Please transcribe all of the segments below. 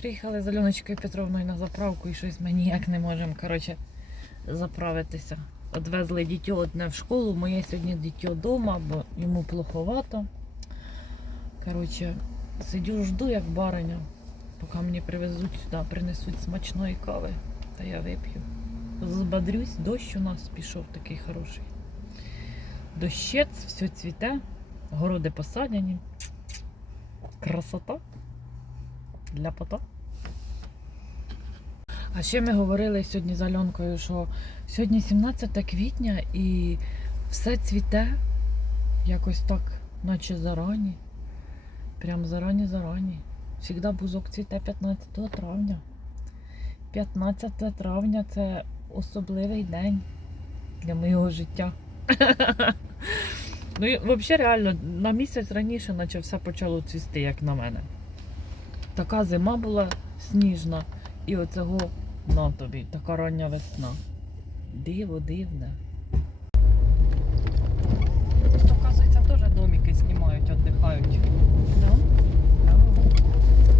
Приїхали з Альоночкою Петровною на заправку і щось ми ніяк не можемо коротше, заправитися. Одвезли дітьо одне в школу, моє сьогодні дитё вдома, бо йому плоховато. Коротше, сидю, жду, як бариня, поки мені привезуть сюди, принесуть смачної кави, та я вип'ю. Збадрюсь, дощ у нас пішов такий хороший. Дощець, все цвіте, городи посадяні. Красота для пота. А ще ми говорили сьогодні з Альонкою, що сьогодні 17 квітня і все цвіте якось так, наче зарані. Прям зарані зарані. Всігда бузок цвіте 15 травня. 15 травня це особливий день для моєго життя. Ну, взагалі, реально, на місяць раніше, наче все почало цвісти, як на мене. Така зима була сніжна, і оцього на тобі, така рання весна. Диво, дивне. Тут, оказується, теж домики знімають, віддихають. Да?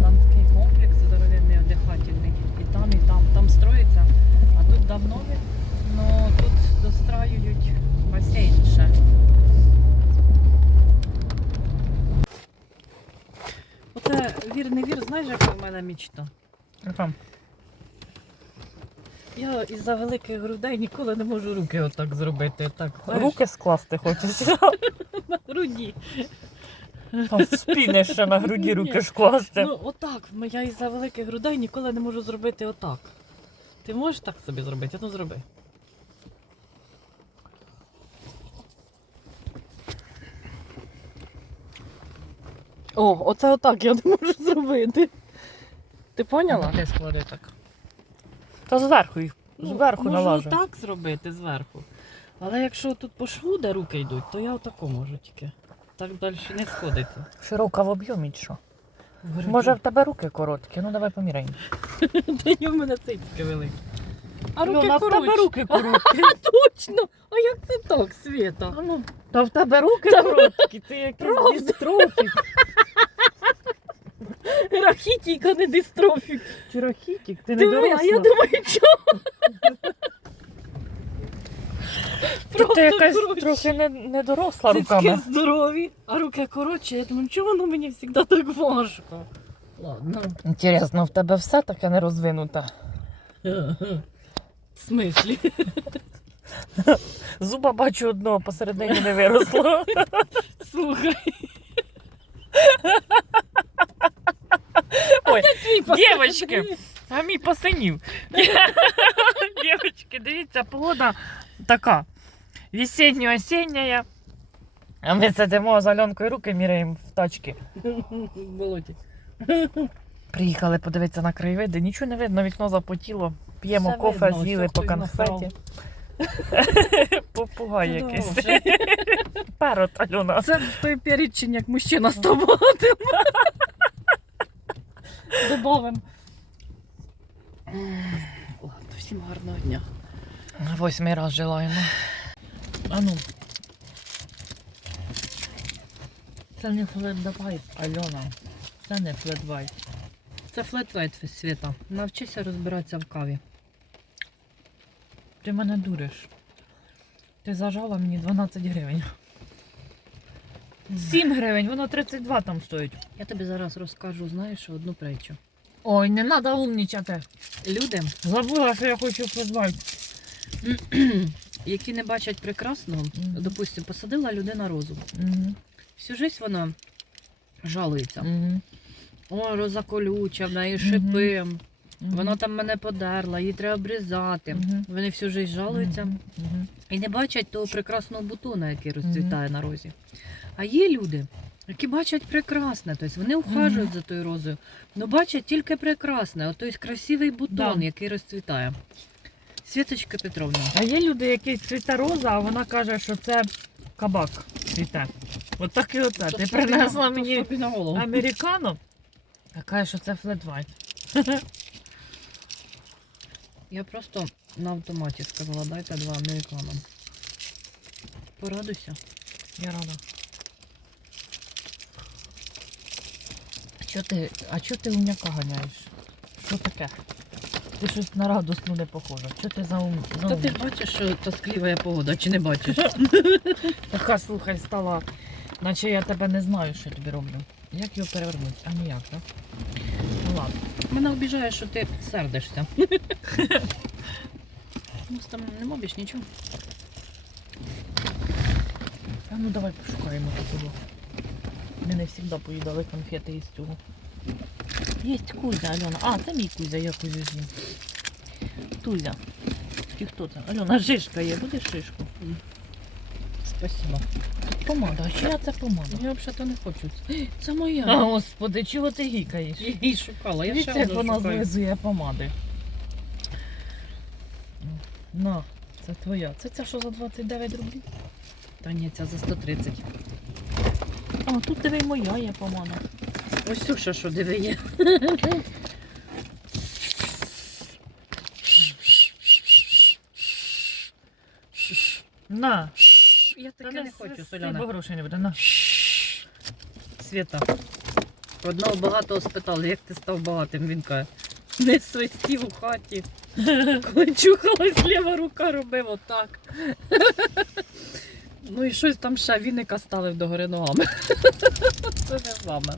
Там такий комплекс здоровенний віддихательний. І там, і там. Там строїться. А тут давно він, ну тут достраюють басейн ще. Оце вір не вір, знаєш, яка в мене мічта? Я із-за великих грудей ніколи не можу руки отак зробити. Отак, знаєш, Руки скласти хочеш. на груді. Там спіниш ще на груді руки скласти. Ну, отак. Я із-за великих грудей ніколи не можу зробити отак. Ти можеш так собі зробити? Ну зроби. О, оце отак я не можу зробити. Ти поняла? Ти склади так. Та зверху їх. Зверху можу налажу. так зробити зверху. Але якщо тут по шву, де руки йдуть, то я отако можу тільки. Так далі не сходиться. Широка в об'ємі чи що? В. Може в тебе руки короткі, ну давай поміряємо. Та ні, в мене цицьки великі. А руки ну, в тебе руки короткі. Точно! А як це так, Світа? А ну, Та в тебе руки короткі, ти якийсь правда. Дистрофік. Рахітійка, не дистрофік. Чи рахітік, ти не Диви, а доросла. я думаю, чого? Ти, ти якась коротші. трохи не, не доросла Цицьки руками. здорові, а руки коротші. Я думаю, чого воно мені завжди так важко? Ладно. Інтересно, в тебе все таке не розвинуте. В смислі? Зуба бачу одного, посередині не виросло. Слухай. Ой, Твій Дівочки. А мій посинів. Дівчатки, дивіться, погода така. Весенньо-осіння. А ми сидимо з Альонкою руки міряємо в тачки. В болоті. Приїхали подивитися на краєвиди, нічого не видно, вікно запотіло. П'ємо кофе, з'їли по конфеті. Попугай якийсь. Перот Альона. Це той перечень, як мужчина з тобою. Добавим. Ладно, всім гарного дня. Восьмий раз желаємо. А ну. Це не флетвайт, Альона. Це не флетвайт. Це флетвайт світа. Навчися розбиратися в каві. Ти мене дуриш. Ти зажала мені 12 гривень. 7 гривень, воно 32 там стоїть. Я тобі зараз розкажу, знаєш, одну притчу. Ой, не треба умнічати. Люди, Забула, що я хочу флетвайт. які не бачать прекрасного, Мгм. допустимо, посадила людина розу. Угу. Всю життя вона жалується. Угу. О, роза колюча, в неї Мгм. шипи, вона там мене подерла, її треба обрізати. Мгм. Вони всю життя жалуються Угу. і не бачать того прекрасного бутона, який розцвітає на розі. А є люди, які бачать прекрасне, тобто вони ухажують за тою розою, але бачать тільки прекрасне, от той красивий бутон, Да. який розцвітає. Світочка Петровна, А є люди, які цвіте роза, а вона каже, що це кабак цвіте. От так і оце. Ти принесла мені собі на американо, а каже, що це флетвайт. Я просто на автоматі сказала, дайте два американо. Порадуйся. Я рада. А чого ти, а чого ти уняка ганяєш? Що таке? Ти щось на радосну не похожа. Що ти за ум? За Та ум? ти бачиш, що тоскливая погода, чи не бачиш? Така, слухай, стала, наче я тебе не знаю, що тобі роблю. Як його перевернути? А ніяк, так? Ну ладно. Мене обіжає, що ти сердишся. У нас там нема більш нічого. А ну давай пошукаємо такого. Ми не завжди поїдали конфети із цього. Єсть Кузя, Альона. А, це мій Кузя, я Кузю з'їм. Тузя. Чи хто це? Альона, шишка є, будеш шишку? Спасибо. Тут помада, а чия це помада? Я взагалі не хочу. Це моя. А, господи, чого ти гікаєш? Я її шукала, я Дивіться, ще як одну вона шукаю. злизує помади. На, це твоя. Це ця, що за 29 рублів? Та ні, ця за 130. А, тут диви моя є помада. Ось Сюша, що диви є. На. Я таке не хочу, Бо Соляна. грошей не буде, на. Свята. Одного багатого спитали, як ти став багатим. Він каже, не свистів у хаті. Коли чухалась ліва рука, робив отак. Ну і щось там ще віника ставив догори ногами. Це не з вами.